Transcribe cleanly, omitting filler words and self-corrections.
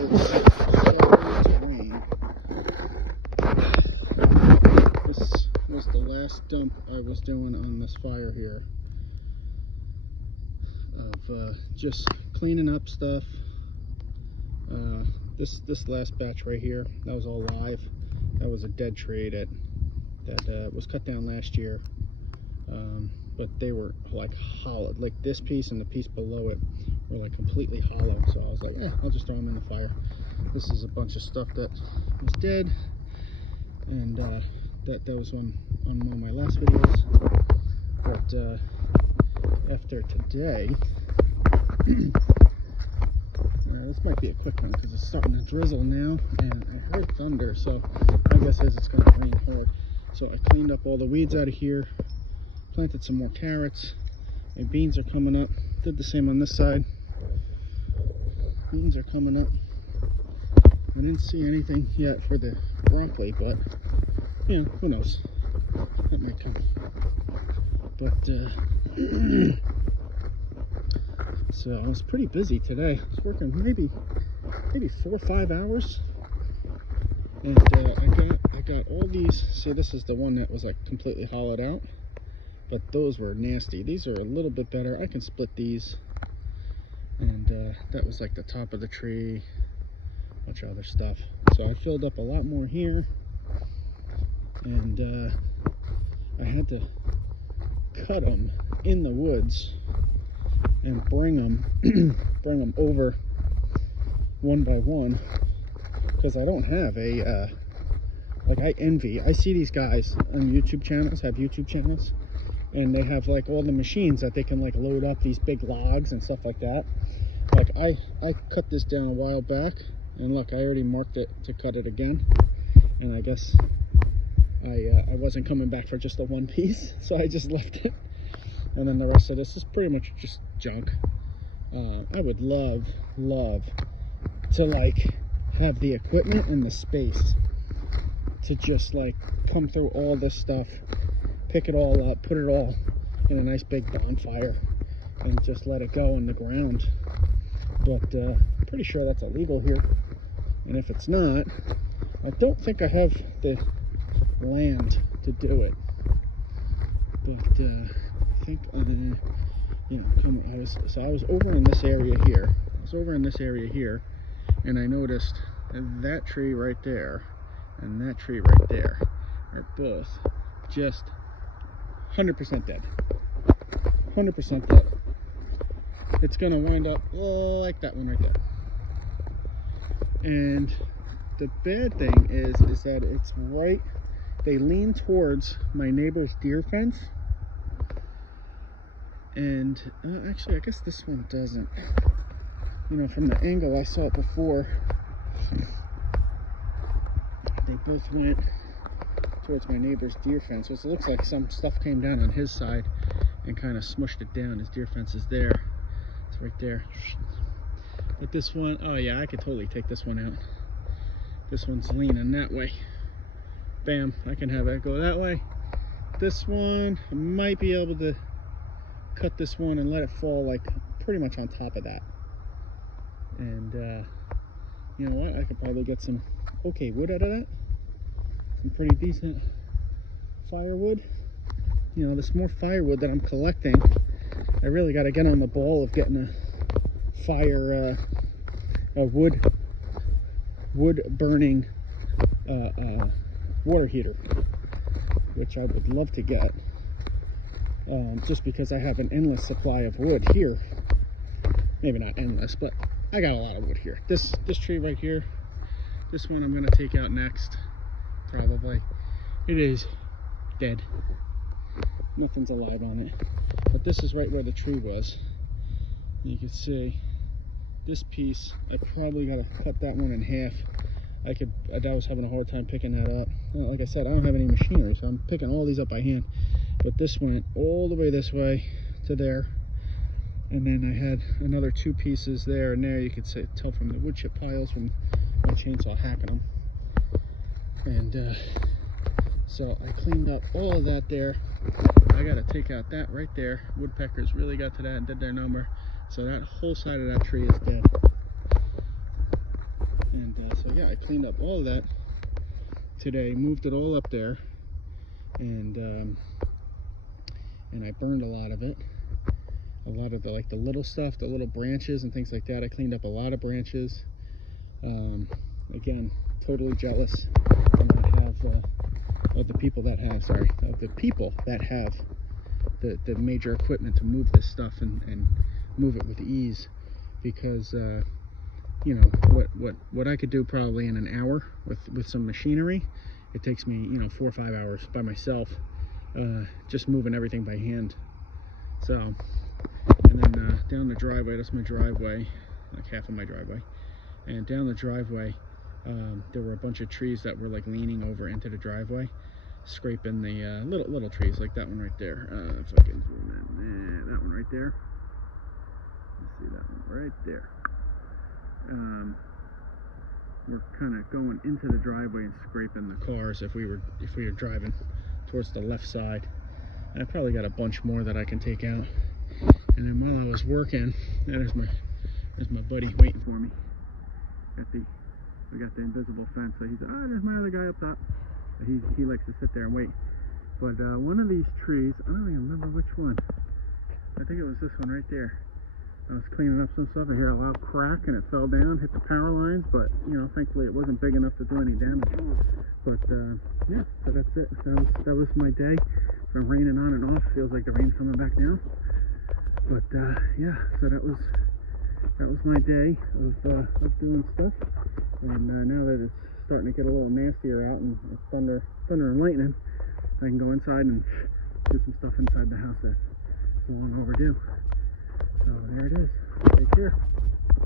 it's starting to rain. This was the last dump I was doing on this fire here, of just cleaning up stuff. This last batch right here, that was all live. That was a dead tree that was cut down last year, but they were like hollow. Like this piece and the piece below it were like completely hollow. So I was like, I'll just throw them in the fire. This is a bunch of stuff that was dead, and that was on one of my last videos. But after today, this might be a quick one because it's starting to drizzle now, and I heard thunder, so my guess is it's going to rain hard. So I cleaned up all the weeds out of here, planted some more carrots. My beans are coming up. Did the same on this side. Beans are coming up. I didn't see anything yet for the broccoli, but you know, who knows? That might come. But so I was pretty busy today. I was working maybe 4 or 5 hours, and I got all these. See, this is the one that was like completely hollowed out, but those were nasty. These are a little bit better. I can split these, and that was like the top of the tree, a bunch of other stuff. So I filled up a lot more here, and I had to cut them in the woods and bring them over one by one, because I don't have a like, I see these guys on YouTube channels, and they have like all the machines that they can like load up these big logs and stuff like that. Like I cut this down a while back, and look, I already marked it to cut it again, and I guess I wasn't coming back for just the one piece, so I just left it. And then the rest of this is pretty much just junk. I would love to like have the equipment and the space to just like come through all this stuff, pick it all up, put it all in a nice big bonfire, and just let it go in the ground. But I'm pretty sure that's illegal here, and if it's not, I don't think I have the land to do it. But I think you know, I was over in this area here. And I noticed that tree right there and that tree right there are both just 100% dead. 100% dead. It's gonna wind up like that one right there. And the bad thing is that it's right, they lean towards my neighbor's deer fence. And actually, I guess this one doesn't. You know, from the angle I saw it before, they both went towards my neighbor's deer fence. So it looks like some stuff came down on his side and kind of smushed it down. His deer fence is there. It's right there. But this one, oh yeah, I could totally take this one out. This one's leaning that way. Bam, I can have it go that way. This one, I might be able to cut this one and let it fall like pretty much on top of that. And you know what, I could probably get some okay wood out of that, some pretty decent firewood. You know, this more firewood that I'm collecting, I really got to get on the ball of getting a fire, a wood burning water heater, which I would love to get. Just because I have an endless supply of wood here. Maybe not endless, but I got a lot of wood here. This tree right here, this one I'm going to take out next, probably. It is dead. Nothing's alive on it. But this is right where the tree was. You can see this piece, I probably got to cut that one in half. I was having a hard time picking that up. Well, like I said, I don't have any machinery, so I'm picking all these up by hand. But this went all the way this way to there, and then I had another 2 pieces there and there. You could tell from the wood chip piles from my chainsaw hacking them. And so I cleaned up all of that there. I got to take out that right there. Woodpeckers really got to that and did their number. So that whole side of that tree is dead. And so yeah, I cleaned up all of that today, moved it all up there, and I burned a lot of it. A lot of the little stuff, the little branches and things like that. I cleaned up a lot of branches. Again, totally jealous and I have of the people that have the major equipment to move this stuff and move it with ease, because you know, what I could do probably in an hour with some machinery, it takes me, you know, 4 or 5 hours by myself, just moving everything by hand. So, and then down the driveway, that's my driveway, like half of my driveway, and down the driveway there were a bunch of trees that were like leaning over into the driveway, scraping the little trees, like that one right there. If I can zoom in, that one right there. Let's see that one right there. We're kind of going into the driveway and scraping the cars if we were driving towards the left side. And I probably got a bunch more that I can take out. And then while I was working, there's my buddy waiting for me. We got the invisible fence, so he's, there's my other guy up top. He likes to sit there and wait. But one of these trees, I don't even remember which one. I think it was this one right there. I was cleaning up some stuff. I hear a loud crack and it fell down, hit the power lines, but you know, thankfully it wasn't big enough to do any damage. But yeah, so that's it. That was my day. It's been raining on and off. Feels like the rain's coming back down. But yeah, so that was my day of doing stuff. And now that it's starting to get a little nastier out and it's thunder and lightning, I can go inside and do some stuff inside the house that's long overdue. So there it is. Take care.